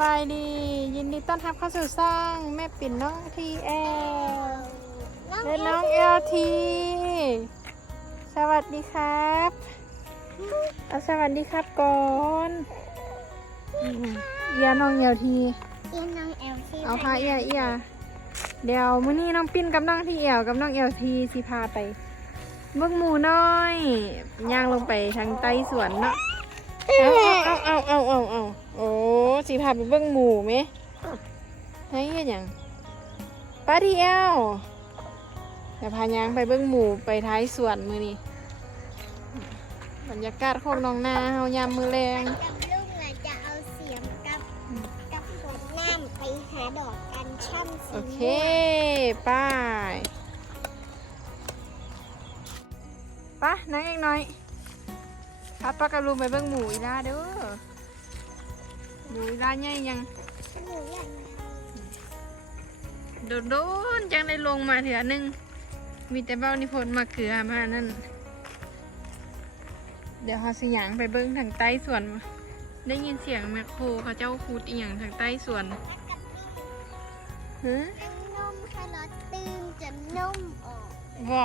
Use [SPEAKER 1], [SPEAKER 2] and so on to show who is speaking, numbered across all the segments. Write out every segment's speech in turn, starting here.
[SPEAKER 1] บายดี ยินดีต้อนรับเข้าสู่สร้างแม่ปิ่นน้องทีแอลและน้องเอลทีสวัสดีครับเอาสวัสดีครับก่อนอืมเอียน้องเอลที
[SPEAKER 2] เอียนน้องเอลซี
[SPEAKER 1] เอาพาเอียเอียเดี๋ยวมื้อนี้น้องปิ้นกับน้องทีแอลกับน้องเอลทีสิพาไปเบิ่งหมูน้อยย่างลงไปทางใต้สวนเนาะ เอาเอาเอาเอาเอาเอาโอ้สิพาไปเบิ่งหมูไหมให้เฮ็ดหยังป้าเดียวเดี๋ยวพายางไปเบิ่งหมูไปท้ายสวนมือนี้บรรยากาศของน้องนาเฮายามมือแรง
[SPEAKER 2] กับลูกน่ะจะเอาเสียมกับกับผงน้ำไปหาดอกกันช่อมสี
[SPEAKER 1] โอเค
[SPEAKER 2] ม่วง
[SPEAKER 1] ไป้ายป้านังเองน้อยพาป้ากับลุงไปเบิ่งหมูอีล่าเด้อหมูอีล่าใหญ่ยัง
[SPEAKER 2] หนูอยาก
[SPEAKER 1] โดนโดนๆจังได้ลงมาเถื่อหนึงมีแต่เบ้านิพนธ์มาเกลือมานั่น เดี๋ยวเขาสยางไปเบิ้งทางใต้สวน ได้ยินเสียงแมคโครเขาเจ้าคูดอีหยังทางใต้สวนฮะ
[SPEAKER 2] นั่งนุ่มแครอทตึงจนนุ่มออก
[SPEAKER 1] บ่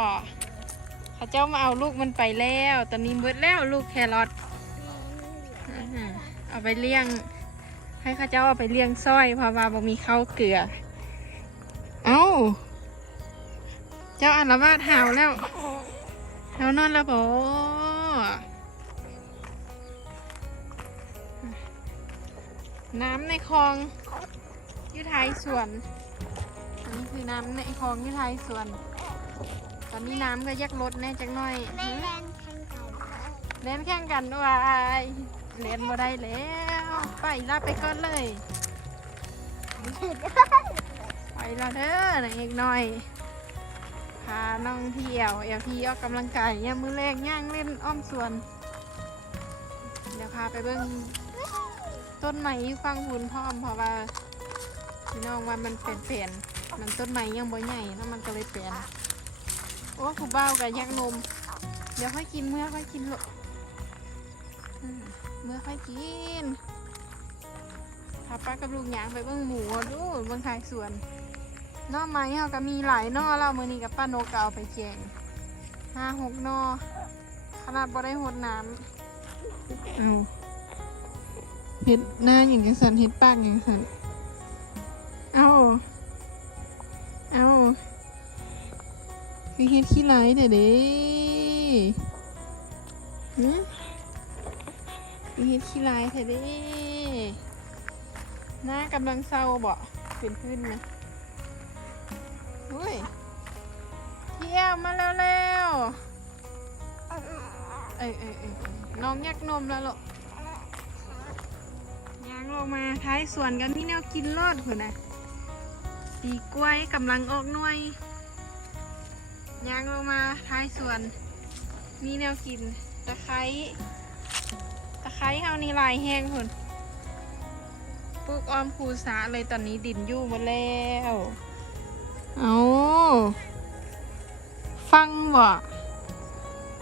[SPEAKER 1] เขาเจ้ามาเอาลูกมันไปแล้ว ตอนนี้เบิดแล้วลูกแครอทเอาไปเลี้ยง ให้ข้าเจ้าเอาไปเลี้ยงสร้อยเพราะว่าบ่มีข้าวเกลือ เอ้า เจ้าอันละวาดหาวแล้วหาวนอนแล้วบ่น้ำในคลองยุทายสวน อันนี้คือน้ำในคลองยุทายสวน ตอนนี้น้ำก็ยักลดแน่จักหน่อย
[SPEAKER 2] แม่
[SPEAKER 1] หือ
[SPEAKER 2] แลนแข่งกัน
[SPEAKER 1] เล่นแข่งกันด้วยเล่นบ่ได้แล้ว ไปลาไปก่อนเลยไปและเด้อหนังอีกหน่อย พาน้องเที่ยวเอลทีออกกำลังกายย่ามมือแรกย่างเล่นอ้อมสวน เดี๋ยวพาไปเบิ่งต้นไม้อยู่ฟังหุ่นพร้อมเพราะว่าพี่น้องว่ามันเปลี่ยนเปลี่ยนๆมันต้นไม้ยังบ่ใหญ่แล้วมันก็เลยเปลี่ยน โอ้ผู้บ่ากับยักษ์นม เดี๋ยวค่อยกินเมื่อค่อยกินลูกอืมเมื่อค่อยกินพาป้ากับลูกยางไปเบิ่งหมูดูเบิ่งทายสวนนอไม้เขาก็มีหลายนอแล้วมื้อนี้กับป้านกก็เอาไปแจงห้าหกนอขนาดบ่ได้หดน้ำเอาเห็ดหน้าอย่างจังสันเห็ดปากอย่างสันเอ คือเห็ดขี้ไหลเด้อเด้หืมคือเห็ดขี้ไหลเด้อเด้หน้ากำลังเศร้าบ่เป็นพื้นไหมอุ้ยเที่ยวมาแล้วแล้วๆเอ้ยเอ้ยเอ้ยเอ้ยน้องยักนมแล้วหรอกยางลงมาท้ายสวนกันที่แนวกินรอดคุณนะปีกล้วยกำลังออกหน่วย ยางลงมาท้ายสวน มีแนวกิน ตะไคร้ ตะไคร้เฮานี่ลายแห้งพุ่นปลูกอ้อมคูสาเลยตอนนี้ดินยู่หมดแล้ว เอาฟังบ่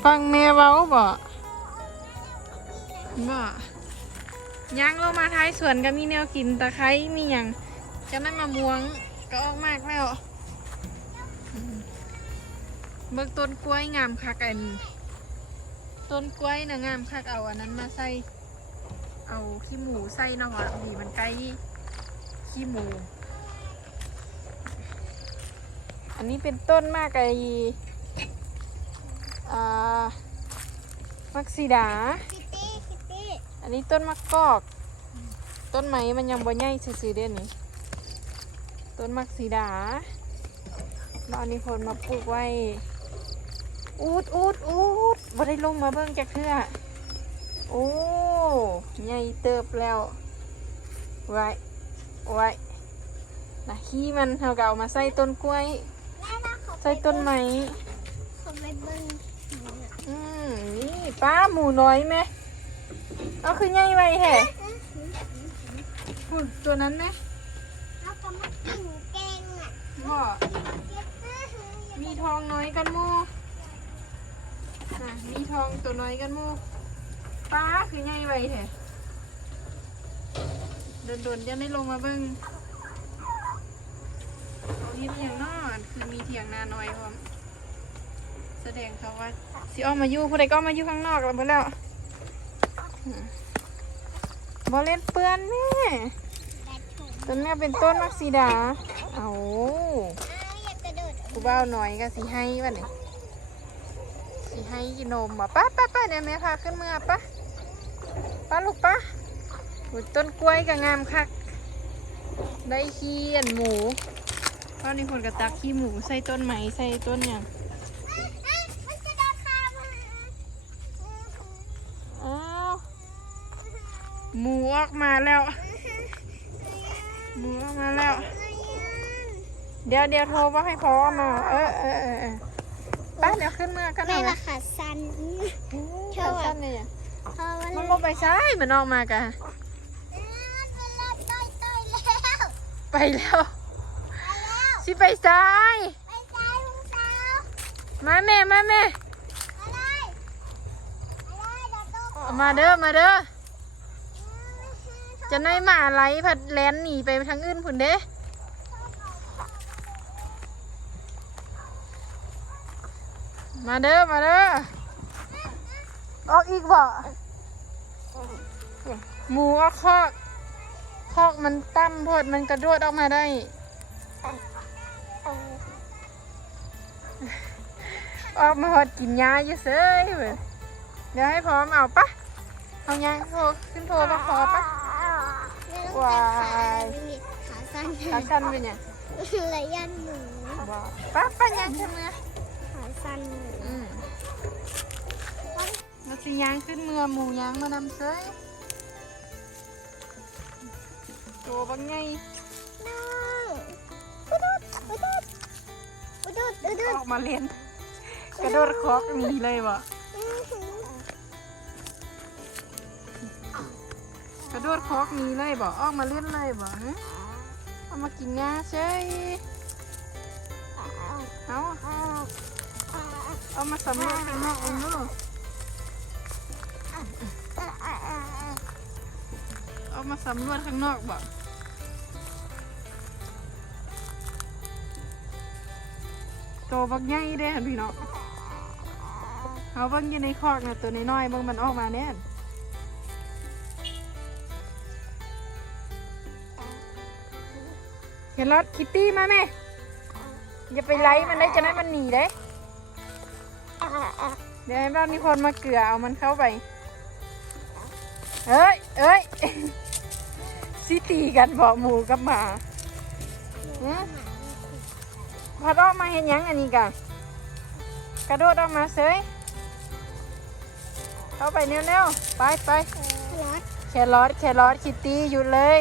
[SPEAKER 1] ฟังแม่เว้าบ่บ่ยางลงมาท้ายสวนก็มีแนวกินตะไคร้มีอย่างจะนั่นมะม่วงก็ออกมากแล้ว เบิกต้นกล้วยงามคักอันต้นกล้วยนะงามคักเอาอันนั้นมาใส่ เอาขี้หมูใส่เนาะคะดีมันใกล้ขี้หมู อันนี้เป็นต้นมากไอมักซีดา อันนี้ต้นมะกอก ต้นไม้มันยังบ่ใหญ่ซื่อๆเด้นี่ ต้นมักสีดาแล้วอันนี้คนมาปลูกไว้ อูดอูดอูดบ่ได้ลงมาเบิ่งจักเทื่อโอ้ใหญ่เติบแล้วไว้ไว้นะขี้มันเฮาก็เอามาใส่ต้นกล้วย
[SPEAKER 2] แม่มาขอ
[SPEAKER 1] ใส่ต้นไม้
[SPEAKER 2] ขอไปเบิ้งหนูน่ะ
[SPEAKER 1] อืมนี่ป้าหมูน้อยไหมเอาคือใหญ่ไว้แท้หุ่นตัวนั้นไหม
[SPEAKER 2] เอากำมากินแกงอะ
[SPEAKER 1] บ่มีทองน้อยกันหมู น่ะมีทองตัวน้อยกันหมูป้าคือใหญ่ไว้แท้โดนๆจะได้ลงมาเบิ่งเอาเฮ็ดอย่างนอนคือมีเถียงนาน้อยพร้อมแสดงเขาว่าสิออกมาอยู่ผู้ใดก็ออกมาอยู่ข้างนอกแล้วเบิ่แล้วอืมบ่เล่นเปื้อนแม่
[SPEAKER 2] แต่ถุง
[SPEAKER 1] ต้นแม่เป็นต้นมักซีดา เอา
[SPEAKER 2] อ้าวอยากกระโดด
[SPEAKER 1] กูเบ้าหน่อยก็สิให้วะนี่ สิให้กินนมบ่ป้าป้าป้าเนี่ยแม่พาขึ้นเมื่อป้าป้าลูกป้าต้นกล้วยก็งามคัก ได้ขี้อันหมูตอนนี้คนกระตักขี้หมูใส่ต้นไม้ใส่ต้นอย่าง
[SPEAKER 2] อะมันจะโดนคามา
[SPEAKER 1] อ้าวหมูออกมาแล้ว หมูออกมาแล้ว เดี๋ยวเดี๋ยวโทรว่าให้พอมา เออเออเออ ป้าเดี๋ยวขึ้นเมื่อกันห
[SPEAKER 2] แม่
[SPEAKER 1] น่อย
[SPEAKER 2] ละขาสั้น
[SPEAKER 1] เท่าสั้นเลยอะ
[SPEAKER 2] เพราะว่า
[SPEAKER 1] มันลงไปซ้ายมันออกมากะ
[SPEAKER 2] มันเป็นเลือดต้อยต้อยแล้ว
[SPEAKER 1] ไปแล้ว
[SPEAKER 2] ไปแล้ว
[SPEAKER 1] สิไปซ้าย
[SPEAKER 2] ไปซ้ายลุงสาว
[SPEAKER 1] มาแม่มาแม่
[SPEAKER 2] อะไรอะไรเดี๋ยวต้อง
[SPEAKER 1] มาเด้อมาเด้อจะได้หมาไหลผัดแลนหนีไปทางอื่นพุ่นเด้ มาเด้อ มาเด้อ ออกอีกบ่หมูออกคอกคอกมันตั้มโพดมันกระโดดออกมาได้ ออกมาหอดกินยาเยอะเซ้ยเว้ยเดี๋ยวให้พร้อมเอาปะเอายาโทรขึ้นโทรมาขอปะ
[SPEAKER 2] ไม่ต้องแต่ขามีขาสั้น
[SPEAKER 1] ขาสั้นเป็นยัง
[SPEAKER 2] ระยันหมู
[SPEAKER 1] บอกป้าป้ายางขึ้นเมือ
[SPEAKER 2] ขา สั้นหมู
[SPEAKER 1] อืมมาสิยางขึ้นเมือหมูยางมานำเซ้ยตัวบังไง
[SPEAKER 2] น้องอุดุดอุดุดอุดุดอุดุด
[SPEAKER 1] ออกมาเล่นกระโดดคอกหนีเลยบ่
[SPEAKER 2] อื้อหือก
[SPEAKER 1] ระโดดคอกหนีเลยบ่ออกมาเล่นเลยบ่ฮะเอามากินยาเซ้ยเอา เอามาสำรวจข้างนอกเอาเนอะเอามาสำรวจข้างนอกบ่โตบักใหญ่เด้พี่น้องเอาบิ่งอยู่ในคอกนะตัวน้อยๆบิ่งมันออกมาแน่นเห็นรถคิตตี้มาไหมอย่าไปไล่มันได้จะได้มันหนีได้ เดี๋ยวให้บ้านนิพนธ์มาเกลือเอามันเข้าไป เอ้ยเอ้ยสิตีกันบอกหมูกับหมาหืมพัดออกมาเห็นยังอันนี้กันกระโดดออกมาเซยเข้าไปเร็วๆ ไปไป
[SPEAKER 2] รถ
[SPEAKER 1] แครอทแครอทคิตตี้หยุดเลย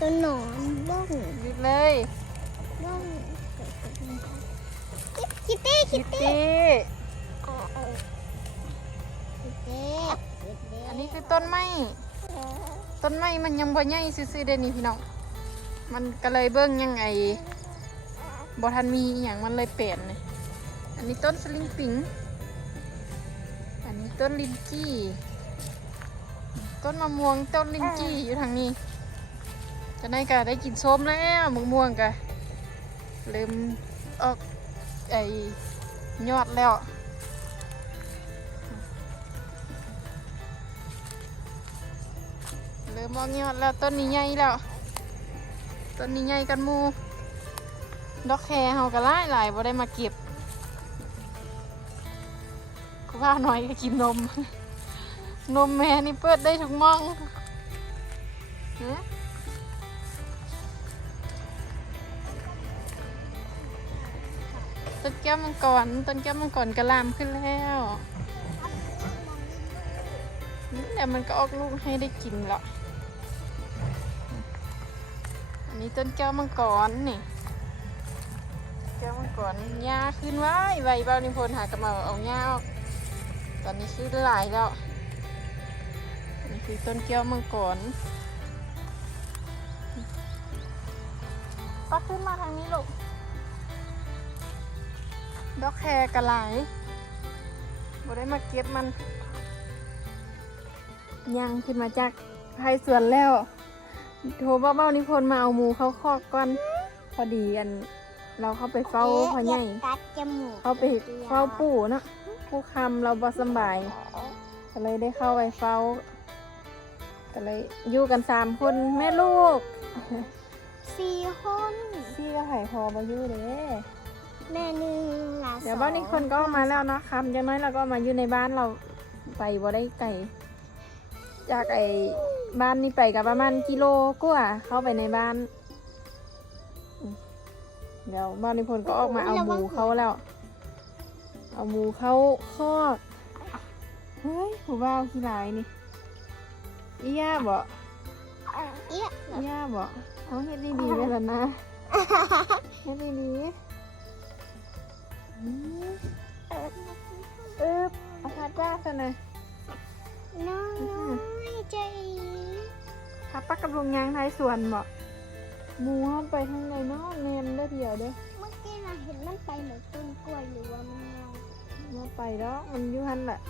[SPEAKER 2] ตัวหนอนบ้อง
[SPEAKER 1] หยุดเลย
[SPEAKER 2] บ้องคิ ตตี้คิ
[SPEAKER 1] คิ
[SPEAKER 2] ต
[SPEAKER 1] ต
[SPEAKER 2] ตี้
[SPEAKER 1] ตี้
[SPEAKER 2] คิตตี้
[SPEAKER 1] อันนี้คือต้นไม้ ต้นไม้มันยังบ่ใหญ่ซื่อๆเด้นี่พี่น้อง มันก็เลยเบิ่งยังไงบ่ทันมีอหย่างมันเลยเปลี่ยนนี่อันนี้ต้นสลิงปิง อันนี้ต้นลินจี้ ต้นมะม่วงต้นลินจี้อยู่ทางนี้ จะได้ก็ได้กินส้มแล้วมะม่วงก็เริ่มออก ไอ้ยอดแล้วเริ่มออกยอดแล้วต้นนี้ใหญ่แล้วต้นนี้ใหญ่กันมูดอกแคเฮาก็หลายหลายบ่ได้มาเก็บกูว่าน้อยก็กินนม นมแม่นี่เปิดได้ทุกหมองฮะ ต้นแก้วมังกร ต้นแก้วมังกรกระลามขึ้นแล้วนี่แหละมันก็ออกลูกให้ได้กินแล้วอันนี้ต้นแก้วมังกรนี่ แก้วมังกรหญ้าขึ้นไว้ไว้เบ้านิพนธ์หากระมาเอาหญ้าออก ตอนนี้ขึ้นหลายแล้วอันนี้คือต้นแก้วมังกรปักขึ้นมาทางนี้ลูก ดอกแครกระไหลายบ่ได้มาเก็บมัน ยังขึ้นมาจากภายสวนแล้ว โทรเบ้าๆนิพนธ์มาเอาหมูเข้าคอกก่อนพอดีอัน เราเข้าไปเฝ้าพ่อใหญ่
[SPEAKER 2] ย่ากัดจมูก
[SPEAKER 1] เข้าไปเฝ้าปู่เนาะผู้คำเราบ่สำบายก็เลยได้เข้าไปเฝ้าก็เลยอยู่กันสามคนแม่ลูก
[SPEAKER 2] สี่คน
[SPEAKER 1] พี่ก็ไห่พอมาอยู่เด้
[SPEAKER 2] แม่หนึ่งหลาน
[SPEAKER 1] เดี๋ยวบ้านนี้คนก็มาแล้วเนาะคำอย่างน้อยเราก็มาอยู่ในบ้านเราไปบ่ได้ไกลจากไอ้บ้านนี้ไปกับประมาณกิโลกว่าเข้าไปในบ้านอืมเดี๋ยวบ้านนิพนธ์ก็ออกมาเอาหมูเขาแล้ว เอาหมูเขาคอกเฮ้ยหูบ้าวขี้ลายนี่อีย่าบ่
[SPEAKER 2] เอี้ย
[SPEAKER 1] อีย่าบ่เขาเฮ็ดดีดีๆเลยล่ะนะเฮ็ดดีดี ๆอืมอึ๊บเอาพัดจ้าซะหน่อย
[SPEAKER 2] น้อยใจ
[SPEAKER 1] พับปักกับลุงยางท้ายสวนบ่มูห้าไปทางไหนนาะแมนได้เดียวเด้อ
[SPEAKER 2] เมื่อกี้เราเห็นมันไปเหมือนต้นกล้วยหรือว่ามันเงา
[SPEAKER 1] มาไปแล้วมันอยู่หันแหละ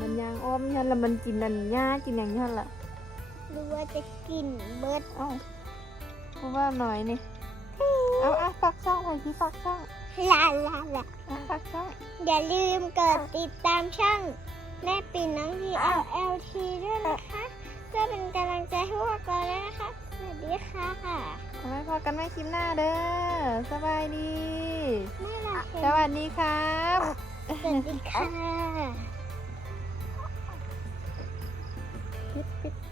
[SPEAKER 1] มันยางอ้อมยันแล้วมันกินนั่นหญ้ากินอย่างยันแหละ
[SPEAKER 2] หรือว่าจะกินเบิร์ด
[SPEAKER 1] เอ้าเพราะว่าหน่อยนี่เอาอะฝักช่องไปที่ฝักช่อง
[SPEAKER 2] ลาลาลา
[SPEAKER 1] อ
[SPEAKER 2] ย่าลืมกดติดตามช่องแม่ปิ่นน้องทีเอลเอลทีด้วยนะคะเพื่อเป็นกำลังใจให้พวกเราด้วยนะคะ สวัสดีค่ะ
[SPEAKER 1] ค่ะไว้พอกันไม่คลิปหน้าเด้อสบายดีสวัสดีครับ
[SPEAKER 2] สวัสดีค่ะ